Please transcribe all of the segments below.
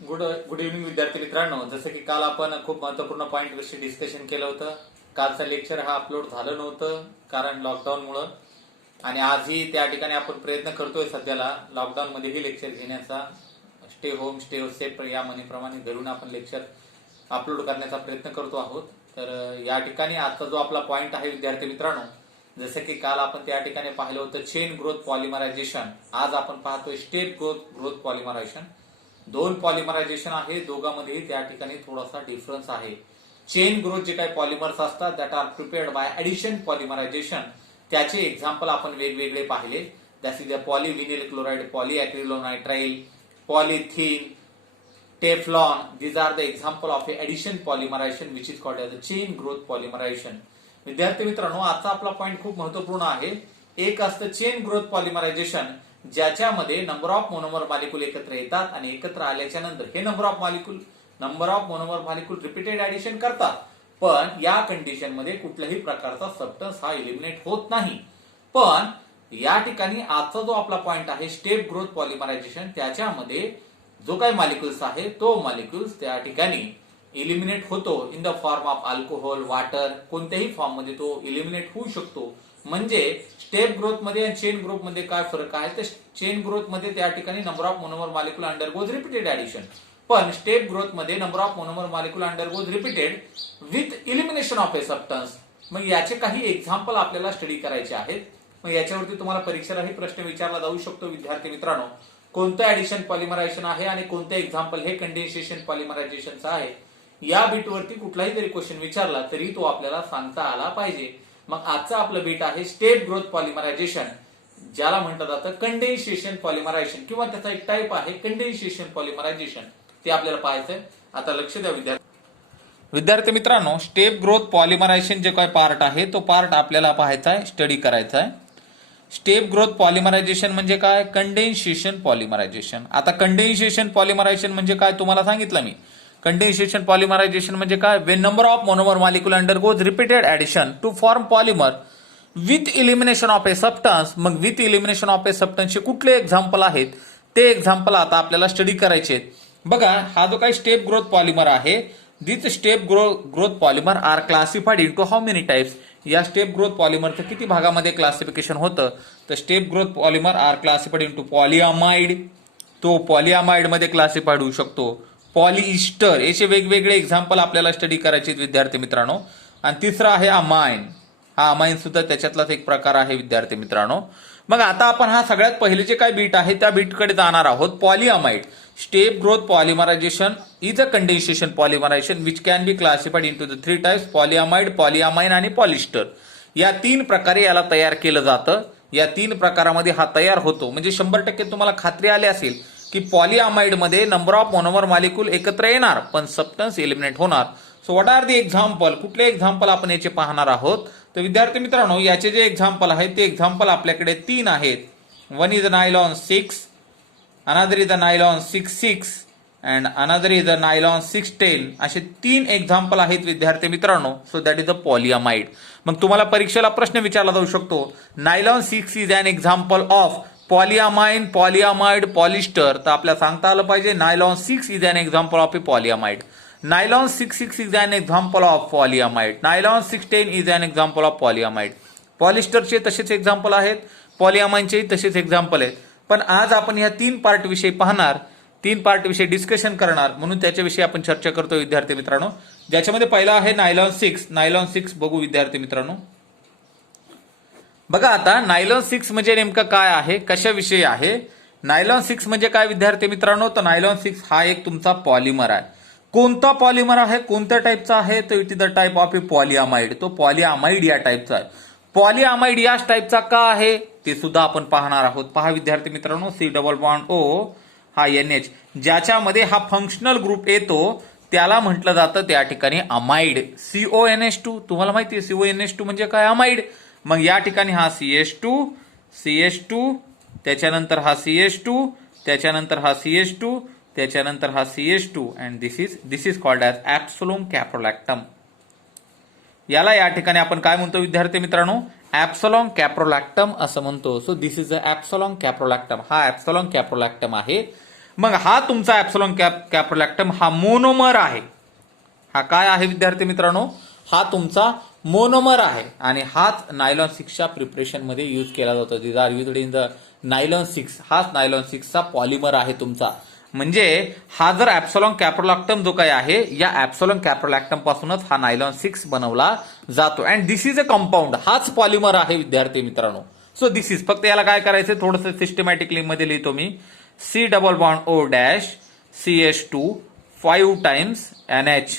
Good good evening विद्यार्थी मित्रांनो. जसं की काल आपण खूप महत्वपूर्ण पॉईंट विषयी डिस्कशन केलं होतं. कालचं लेक्चर हा अपलोड झालं नव्हतं कारण लॉकडाऊनमुळं, आणि आजही त्या ठिकाणी आपण प्रयत्न करतोय सध्याला लॉकडाऊन मध्येही लेक्चर घेण्याचा. स्टे होम स्टे सेफ या म्हणीप्रमाणे धरून आपण लेक्चर अपलोड करण्याचा प्रयत्न करतो आहोत. तर या ठिकाणी आजचा जो आपला पॉईंट आहे विद्यार्थी मित्रांनो, जसं की काल आपण त्या ठिकाणी पाहिलं होतं चेन ग्रोथ पॉलिमरायझेशन, आज आपण पाहतोय स्टेप ग्रोथ पॉलिमरायझेशन. दोन पॉलिमरायझेशन आहे, दोघांमध्येही त्या ठिकाणी थोडासा डिफरन्स आहे. चेन ग्रोथ जे काही पॉलिमर्स असतात that are prepared by addition polymerisation, त्याचे एक्झाम्पल आपण वेगवेगळे पाहिले. That is the polyvinyl chloride, polyacrylonitrile, polythene, Teflon. These are the example of a addition polymerization which is called as a chain growth polymerization. विद्यार्थी मित्रांनो, आजचा आपला point खूप महत्वपूर्ण आहे. एक असतं चेन ग्रोथ पॉलिमरायझेशन, ज्याच्यामध्ये नंबर ऑफ मोनोमर मॉलिक्यूल एकत्र येतात आणि एकत्र आल्याच्या नंतर हे number of monomer molecule repeated addition करतात, पण या कंडिशन मध्ये कुठल्याही प्रकारचा सबस्टन्स हा इलिमिनेट होत नाही. पण या ठिकाणी आजचा जो आपला पॉईंट आहे स्टेप ग्रोथ पॉलिमरायझेशन, त्याच्यामध्ये जो काही मॉलिक्युल्स आहे तो मॉलिक्युल्स त्या ठिकाणी इलिमिनेट होतो in the form of alcohol, water, कोणत्याही फॉर्म मध्ये तो इलिमिनेट होऊ शकतो. म्हणजे स्टेप ग्रोथ मध्ये आणि चेन ग्रोथ मध्ये काय फरक आहे, तर चेन ग्रोथ मध्ये त्या ठिकाणी number of monomer molecule undergoes repeated addition, पण स्टेप ग्रोथ मध्ये number of monomer molecule undergoes repeated with elimination of a substance. मग याचे काही एक्झाम्पल आपल्याला स्टडी करायचे आहेत. मग याच्यावरती तुम्हाला परीक्षेलाही प्रश्न विचारला जाऊ शकतो विद्यार्थी मित्रांनो. कोणतं ऍडिशन पॉलिमरायझेशन आहे आणि कोणतं एक्झाम्पल हे कंडेन्सेशन पॉलिमरायझेशनचं आहे, या बीटवरती कुठलाही जरी क्वेश्चन विचारला तरी तो आपल्याला सांगता आला पाहिजे. मग आजचं आपलं बीट आहे स्टेप ग्रोथ पॉलिमरायझेशन, ज्याला म्हटलं जातं कंडेन्सेशन पॉलिमरायझेशन, किंवा त्याचा एक टाईप आहे कंडेन्सेशन पॉलिमरायझेशन. ते आपल्याला पाहायचंय. आता लक्ष द्या विद्यार्थी मित्रांनो, स्टेप ग्रोथ पॉलिमरायझेशन जे काही पार्ट आहे तो पार्ट आपल्याला पाहायचा आहे, स्टडी करायचा आहे. स्टेप ग्रोथ पॉलिमरायझेशन म्हणजे काय, कंडेन्सेशन पॉलिमरायझेशन. आता कंडेन्सेशन पॉलिमरायझेशन म्हणजे काय तुम्हाला सांगितलं मी. कंडेन्सेशन पॉलिमरायझेशन म्हणजे काय, when number of monomer molecule undergoes repeated addition to form polymer with elimination of a substance. मग विथ इलिमिनेशन ऑफ ए सबस्टन्सचे कुठले एक्झाम्पल आहेत ते एक्झाम्पल आता आपल्याला स्टडी करायचे आहेत. बघा, हा जो काही स्टेप ग्रोथ पॉलिमर आहे, this step growth polymer are classified into how many types. या स्टेप ग्रोथ पॉलिमरचं किती भागामध्ये क्लासिफिकेशन होतं, तर step growth polymer are classified into polyamide, तो पॉलिअमाइड मध्ये क्लासिफाईड होऊ शकतो. पॉलिइस्टर, याचे वेगवेगळे एक्झाम्पल आपल्याला स्टडी करायचे विद्यार्थी मित्रांनो. आणि तिसरा आहे अमाइन. हा अमाइन सुद्धा त्याच्यातलाच एक प्रकार आहे विद्यार्थी मित्रांनो. मग आता आपण हा सगळ्यात पहिले जे काय बीट आहे त्या बीटकडे जाणार आहोत. Polyamide. Step growth polymerisation is a condensation polymerisation which can be classified into the three types, polyamide, polyamine आणि पॉलिस्टर. या तीन प्रकारे याला तयार केलं जातं. या तीन प्रकारामध्ये हा तयार होतो. म्हणजे 100% तुम्हाला खात्री आली असेल की पॉलिअमाइड मध्ये नंबर ऑफ मोनोमर मॉलिक्यूल एकत्र येणार पण सबस्टन्स एलिमिनेट होणार. So what are the example, कुठले एक्झाम्पल आपण याचे पाहणार आहोत. तर विद्यार्थी मित्रांनो, याचे जे एक्झाम्पल आहेत ते एक्झाम्पल आपल्याकडे तीन आहेत. One is nylon 6, another is the nylon 6,6 and another is the nylon 6,10. असे तीन एक्झाम्पल आहेत विद्यार्थी मित्रांनो. So that is the polyamide. मग तुम्हाला परीक्षेला प्रश्न विचारला जाऊ शकतो, nylon 6 is an example of polyamine, polyamide, polyester. तर आपल्याला सांगता आलं पाहिजे nylon 6 is an example of a polyamide, nylon 6,6 is an example of polyamide, nylon 6,10 is an example of polyamide. पॉलिस्टरचे तसेच एक्झाम्पल आहेत, पॉलिअमाइनचेही तसेच एक्झाम्पल आहेत. पण आज आपण ह्या तीन पार्ट विषयी पाहणार, तीन पार्ट विषयी डिस्कशन करणार, म्हणून त्याच्याविषयी आपण चर्चा करतो विद्यार्थी मित्रांनो. ज्याच्यामध्ये पहिला आहे नायलॉन 6. नायलॉन 6 बघू विद्यार्थी मित्रांनो. बघा, आता नायलॉन 6 म्हणजे नेमकं काय आहे, कशाविषयी आहे. नायलॉन 6 म्हणजे काय विद्यार्थी मित्रांनो, तर नायलॉन 6 हा एक तुमचा पॉलिमर आहे. कोणता पॉलिमर आहे, कोणत्या टाईपचा आहे, तर it is the type of a polyamide. तो पॉलिअमाइड या टाईपचा आहे. पॉलिअमाइड याच टाईपचा का आहे ते सुद्धा आपण पाहणार आहोत. पहा विद्यार्थी मित्रांनो, C+O हा NH, ज्याच्यामध्ये हा फंक्शनल ग्रुप येतो त्याला म्हटलं जातं त्या ठिकाणी अमाइड. CONH2, तुम्हाला माहिती आहे CONH2 म्हणजे काय, अमाइड. मग या ठिकाणी हा CH2, त्याच्यानंतर हा CH2, त्याच्यानंतर हा CH2, त्याच्यानंतर हा CH2 and this is called as epsilon caprolactam. याला या ठिकाणी आपण काय म्हणतो विद्यार्थी मित्रांनो, ऍब्सोलॉन कॅप्रोलॅक्टम असं म्हणतो. So this is a epsilon caprolactam. हा ऍब्सोलॉन कॅप्रोलॅक्टम आहे. मग हा तुमचा ऍप्सिलॉन कॅप्रोलॅक्टम हा मोनोमर आहे. हा काय आहे विद्यार्थी मित्रांनो? हा तुमचा मोनोमर आहे आणि हाच नायलॉन 6च्या प्रिपरेशन मध्ये यूज केला जातो. These are used in the nylon 6. हाच नायलॉन 6चा पॉलिमर आहे तुमचा. म्हणजे हा जर ऍप्सिलॉन कॅप्रोलॅक्टम जो काही आहे, या ऍप्सिलॉन कॅप्रोलॅक्टम पासूनच हा नायलॉन 6 बनवला जातो. And this is a compound. हाच पॉलिमर आहे विद्यार्थी मित्रांनो. सो दिस इज, फक्त याला काय करायचं, थोडंसं सिस्टमॅटिकली मध्ये लिहितो मी. C double bond O dash CH2 5 times NH.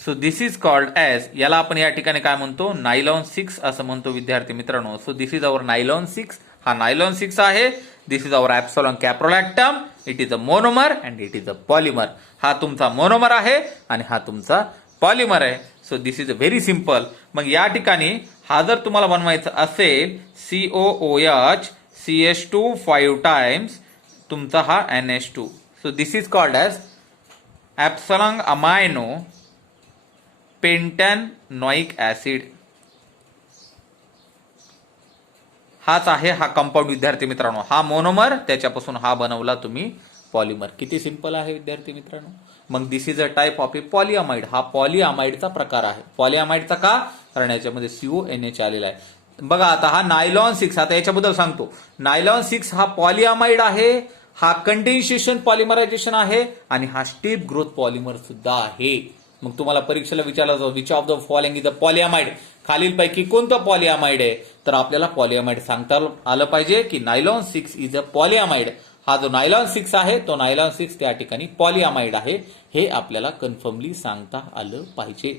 So this is called as, याला आपण या ठिकाणी काय म्हणतो, नायलॉन 6 असं म्हणतो विद्यार्थी मित्रांनो. So this is our nylon 6. हा नायलॉन 6 आहे. This is our epsilon caprolactam. It is a monomer and it is a polymer. हा तुमचा मोनोमर आहे आणि हा तुमचा पॉलिमर आहे. So this is a very simple. मग या ठिकाणी हा जर तुम्हाला बनवायचा असेल COOH CH2 5 टाइम्स तुमचा हा NH2. So this is called as epsilon amino pentanoic acid. हाच आहे हा कंपाऊंड विद्यार्थी मित्रांनो. हा मोनोमर, त्याच्यापासून हा बनवला तुम्ही पॉलिमर. किती सिंपल आहे विद्यार्थी मित्रांनो. मग दिस is a type of a पॉलिअमाइड. हा पॉलिअमाइडचा प्रकार आहे. पॉलिअमाइडचा का? कारण याच्यामध्ये CONH आलेला आहे. बघा आता हा नायलॉन 6, आता याच्याबद्दल सांगतो. नायलॉन 6 हा पॉलिअमाइड आहे, हा कंडेन्सेशन पॉलिमरायझेशन आहे आणि हा स्टेप ग्रोथ पॉलिमर सुद्धा आहे. मग तुम्हाला परीक्षेला विचारला जातो which of the following is a polyamide. खालीलपैकी कोणतं पॉलिअमाइड आहे? तर आपल्याला पॉलिअमाइड सांगता आलं पाहिजे की नायलॉन 6 इज अ पॉलिअमाइड. हा जो नायलॉन 6 आहे तो नायलॉन 6 त्या ठिकाणी पॉलिअमाइड आहे. हे आपल्याला कन्फर्मली सांगता आलं पाहिजे.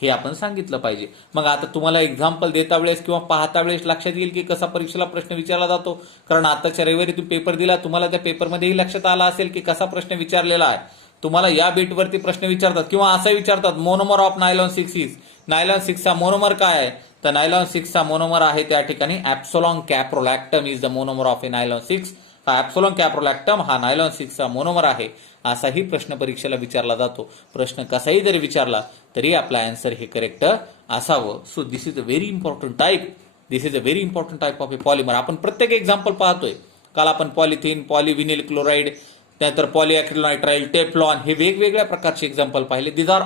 हे आपण सांगितलं पाहिजे. मग आता तुम्हाला एक्झाम्पल देता वेळेस किंवा पाहता वेळेस लक्षात येईल की कसा परीक्षेला प्रश्न विचारला जातो. कारण आताच्या रविवारी तुम्ही पेपर दिला, तुम्हाला त्या पेपरमध्येही लक्षात आला असेल की कसा प्रश्न विचारलेला आहे. तुम्हाला या बीटवरती प्रश्न विचारतात किंवा असं विचारतात मोनोमर ऑफ नायलॉन 6 इज. नायलॉन 6चा मोनोमर काय आहे? तर नायलॉन 6चा मोनोमर आहे त्या ठिकाणी epsilon caprolactam is the monomer of a nylon 6. हा ऍप्सिलॉन कॅप्रोलॅक्टम हा नायलॉन 6चा मोनोमर आहे. असाही प्रश्न परीक्षेला विचारला जातो. प्रश्न कसाही जरी विचारला तरी आपला आन्सर हे करेक्ट असावं. So this is a very important type. This is a very important type of A polymer. आपण प्रत्येक एक्झाम्पल पाहतोय. काल आपण पॉलिथिन, पॉलिव्हिनिल क्लोराईड, त्यानंतर पॉलिॲक्रिलाइट्राइल, टेफ्लॉन हे वेगवेगळ्या प्रकारचे एक्झाम्पल पाहिले. These are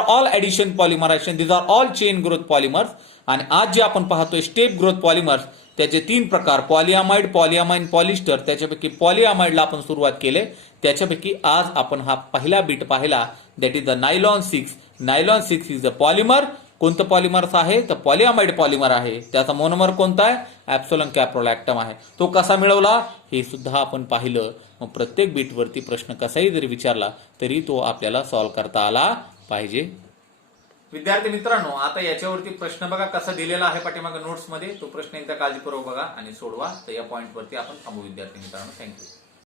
all addition polymerisation. These are all chain growth polymers. आणि आज जे आपण पाहतोय स्टेप ग्रोथ पॉलिमर्स, त्याचे 3 प्रकार, पॉलिअमाइड, पॉलिअमाइन, पॉलिस्टर. त्याच्यापैकी पॉलिअमाइडला आपण सुरुवात केले. त्याच्यापैकी आज आपण हा पहिला बीट पाहिला, that is the nylon 6. Nylon 6 is a polymer. कोणतं पॉलिमर्स आहे? तर पॉलिअमाइड पॉलिमर आहे. त्याचा मोनोमर कोणता आहे? ऍप्सिलॉन कॅप्रोलॅक्टम आहे. तो कसा मिळवला हे सुद्धा आपण पाहिलं. मग प्रत्येक बीटवरती प्रश्न कसाही जरी विचारला तरी तो आपल्याला सॉल्व्ह करता आला पाहिजे. विद्यार्थी मित्रांनो, आता याच्यावरती प्रश्न बघा कसा दिलेला आहे पाठीमागे नोट्स मध्ये. तो प्रश्न एकदा काळजीपूर्वक बघा आणि सोडवा. तर या पॉइंटवरती आपण थांबू विद्यार्थी मित्रांनो. थँक्यू.